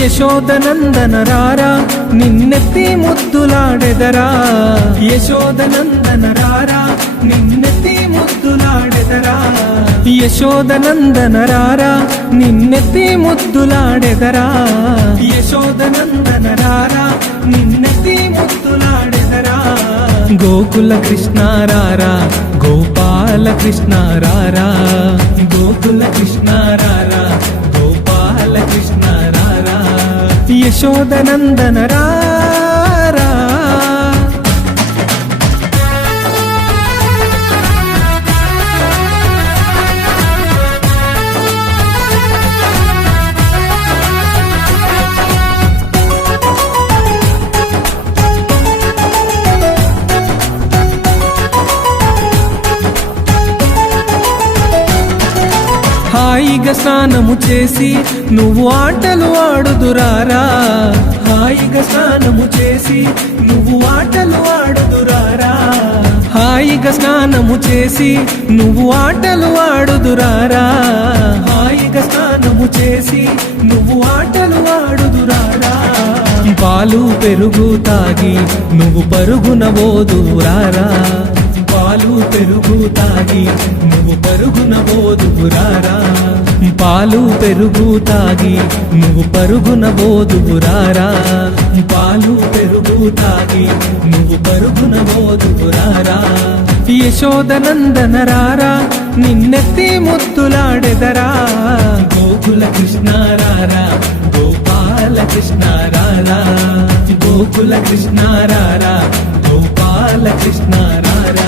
యశోదనందన రారా నిన్నెత్తి ముద్దులాడెదరా, యశోదనందన రారా నిన్నెత్తి ముద్దులాడెదరా, యశోదనందన రారా నిన్నెత్తి ముద్దులాడెదరా, యశోదనందన రారా నిన్నెత్తి ముద్దులాడెదరా. గోకుల కృష్ణ రారా గోపాల కృష్ణ రారా, గోకుల కృష్ణ రారా గోపాల కృష్ణ రారా, యశోదనందన రారా. హాయిగా స్నానము చేసి నువ్వు ఆటలు ఆడుదురారా, హాయిగా స్నానము చేసి నువ్వు ఆటలు ఆడుదురారా, హాయిగా స్నానము చేసి నువ్వు ఆటలు ఆడుదురారా, హాయిగా స్నానము చేసి నువ్వు ఆటలు ఆడుదురారా. పాలు పెరుగు తాగి నువ్వు పరుగున పోదురారా, పాలు పెరుగు తాగి నువ్వు పరుగున పోదురారా, పాలు పెరుగు తాగి నువ్వు పరుగున పోదురారా, పాలు పెరుగు తాగి నువ్వు పరుగున పోదురారా. యశోదనందన రారా నిన్నెత్తి ముద్దులాడెదరా, గోకుల కృష్ణ రారా గోపాల కృష్ణ రారా, గోకుల కృష్ణ రారా గోపాల కృష్ణ రారా.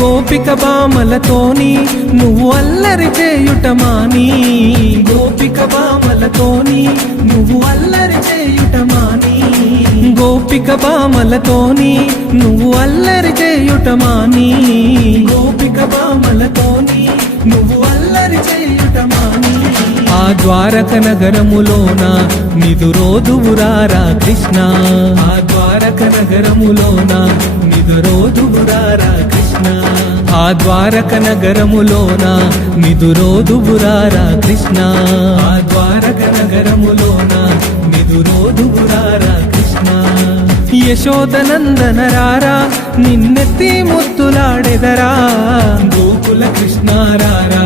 గోపిక బామలతోని నువ్వు అల్లరి చేయుటమాని, గోపిక బామలతోని నువ్వు అల్లరి చేయుటమాని, గోపిక బామలతోని నువ్వు అల్లరి చేయుటమాని, గోపిక బామలతోని నువ్వు అల్లరి చేయుటమాని. ఆ ద్వారక నగరములోన నిదురోదువురారా కృష్ణ, ఆ ద్వారక నగరములోన నిదురోదువురారా కృష్ణ, ఆ ద్వారక నగరములోన నిదురోదువురారా కృష్ణ, ఆ ద్వారక నగరములోన నిదురోదువురారా కృష్ణ. యశోదనందన రారా నిన్నెత్తి ముద్దులాడెదరా, గోకుల కృష్ణ రారా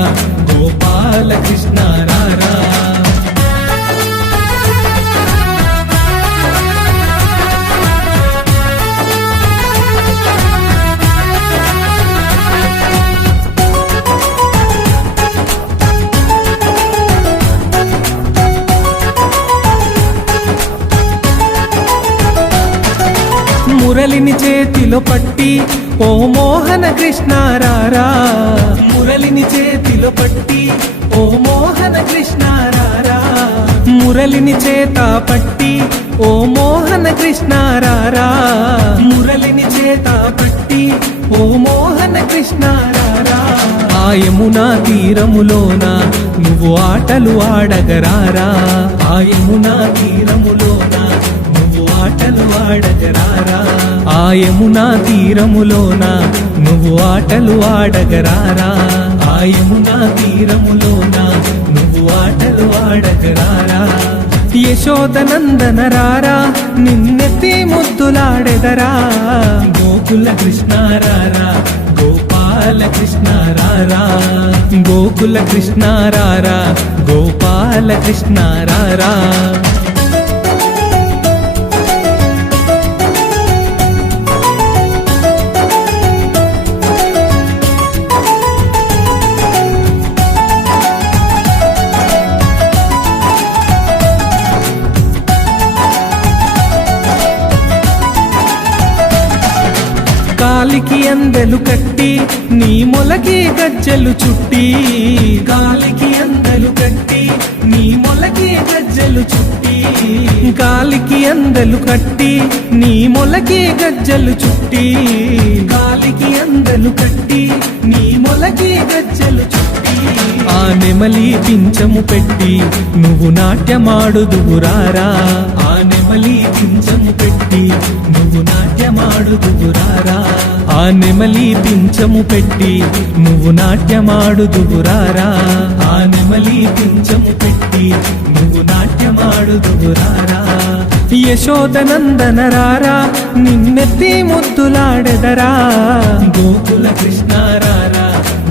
గోపాల కృష్ణ రారా. మురళిని చేతిలో పట్టి ఓ మోహన కృష్ణ రారా, మురళిని చేతిలో పట్టి ఓ మోహన కృష్ణ రారా, మురళిని చేత పట్టి ఓ మోహన కృష్ణ రారా, మురళిని చేత పట్టి ఓ మోహన కృష్ణ రారా. ఆ యమునా తీరములోన నువ్వు ఆటలు ఆడగరారా, ఆ యమునా తీరములోన నువ్వు ఆటలు ఆడగరారా, ఆ యమునా తీరములోన నువ్వు ఆటలు ఆడగరారా, ఆ యమునా తీరములోన నువ్వు ఆటలు ఆడగరారా. యశోదనందన రారా నిన్నెత్తి ముద్దులాడెదరా, గోకుల కృష్ణ రారా గోపాల కృష్ణ రారా, గోకుల కృష్ణ రారా గోపాల కృష్ణ రారా. కాలికి అందెలు కట్టి నీ మొలకి గజ్జెలు చుట్టి, కాలికి అందెలు కట్టి నీ మొలకి గజ్జెలు గజ్జలు చుట్టి కాలికి అందెలు కట్టి నీ మొలకి గజ్జలు చుట్టి కాలికి అందెలు కట్టి నీ మొలకి గజ్జలు చుట్టి ఆ నెమలి పింఛము పెట్టి నువ్వు నాట్యమాడుదువురారా ఆ నెమలి పింఛము పెట్టి నువ్వు నాట్యమాడుదువురారా ఆ నెమలి పింఛము పెట్టి నువ్వు నాట్యమాడుదువురారా ఆ నెమలి పింఛము పెట్టి నువ్వు నాట్యమాడుదువురారా యశోదనందన రారా నిన్నెత్తి ముద్దులాడెదరా గోకుల కృష్ణ రారా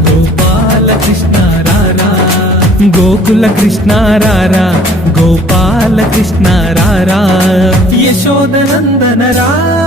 గోపాల కృష్ణ రారా గోకుల కృష్ణ రారా గోపాల కృష్ణ రారా యశోదనందన రారా